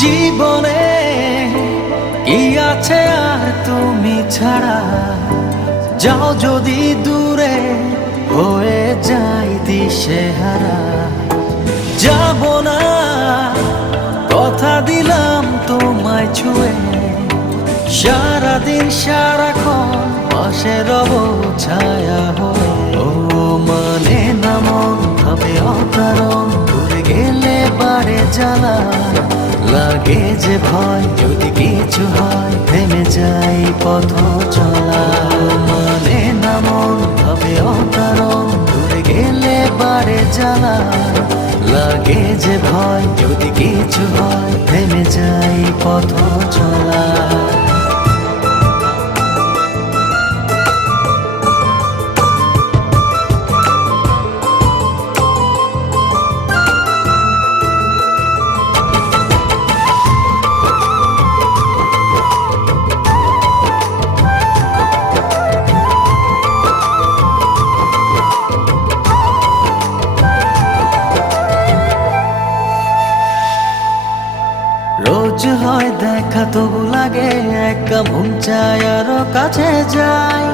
জীবনে কি আছে আর তুমি ছাড়া, যাও যদি দূরে হয়ে যাই দিশেহারা। যাব না, কথা দিলাম তোমায় ছুঁয়ে, সারাদিন সারাক্ষণ পাশে রব ছায়া হয়ে। ও মানে না মন ভাবে অকারণ, দূরে গেলে বাড়ে জ্বালা, লাগে যে ভয় যদি কিছু হয়, থেমে যাই পথ চলা। মানে না মন ভাবে অকারণ, দূরে গেলে বাড়ে জ্বালা, লাগে যে ভয় যদি কিছু হয়, থেমে যাই পথ চলা। রোজ হয় দেখা তবু লাগে একা, মন চায় আরো কাছে যাই।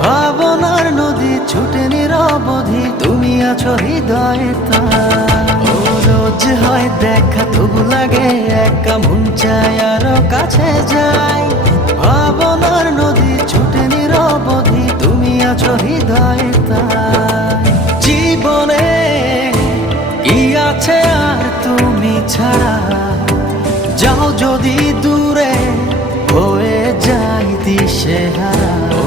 ভাবনার নদী ছুটে নিরবধি, তুমি আছো হৃদয়ে তাই। ও রোজ হয় দেখা তবু লাগে একা, মন চায় আরো কাছে যাই। ভাবনার নদী ছুটে নিরবধি, তুমি আছো হৃদয়ে তাই। জীবনে কি আছে আর তুমি ছাড়া, যাও যদি দূরে হয়ে যাই দিশেহারা। ও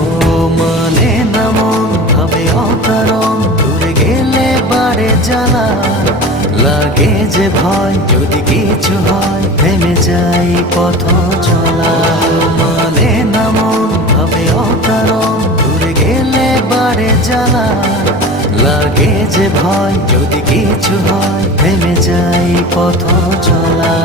মানে না মন ভাবে অকারণ, দূরে গেলে বাড়ে জ্বালা, লাগে যে ভয় যদি কিছু হয়, থেমে যাই পথ চলা। মানে না মন ভাবে অকারণ, দূরে গেলে বাড়ে জ্বালা, লাগে যে ভয় যদি কিছু হয়, থেমে যাই পথ চলা।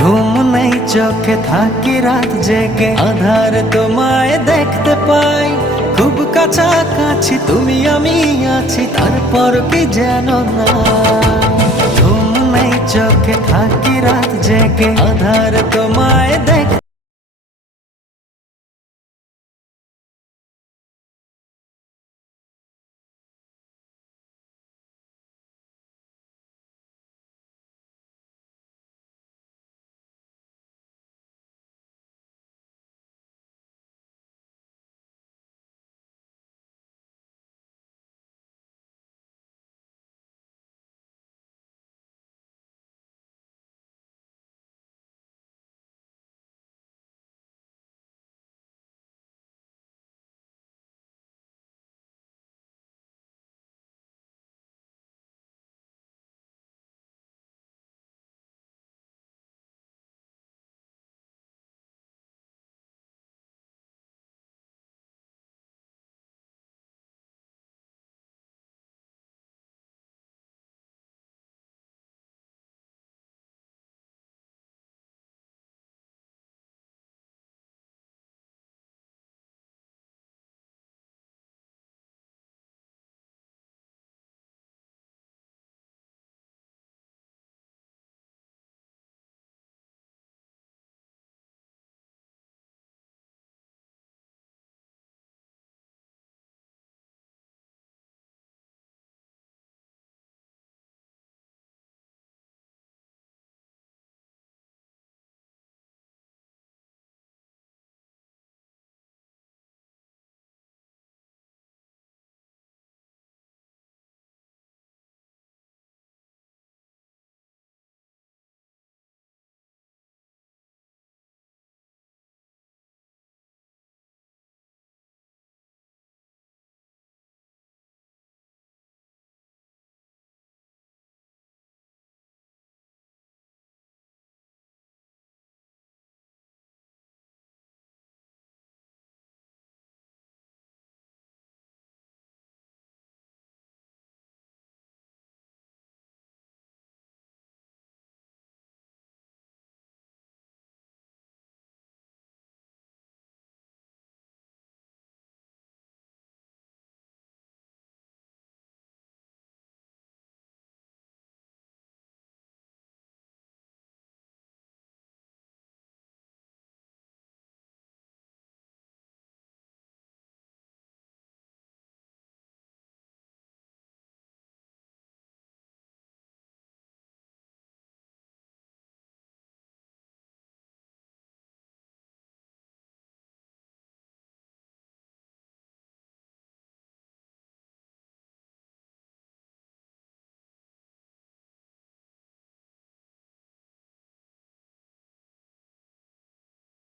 ঘুম নেই চোখে থাকি রাত জেগে, আধার তোমায় দেখতে পাই। খুব কাছাকাছি তুমি আমি আছি, তারপর কি যেন না। ঘুম নেই চোখে থাকি রাত জেগে, আধার তোমায় দেখতে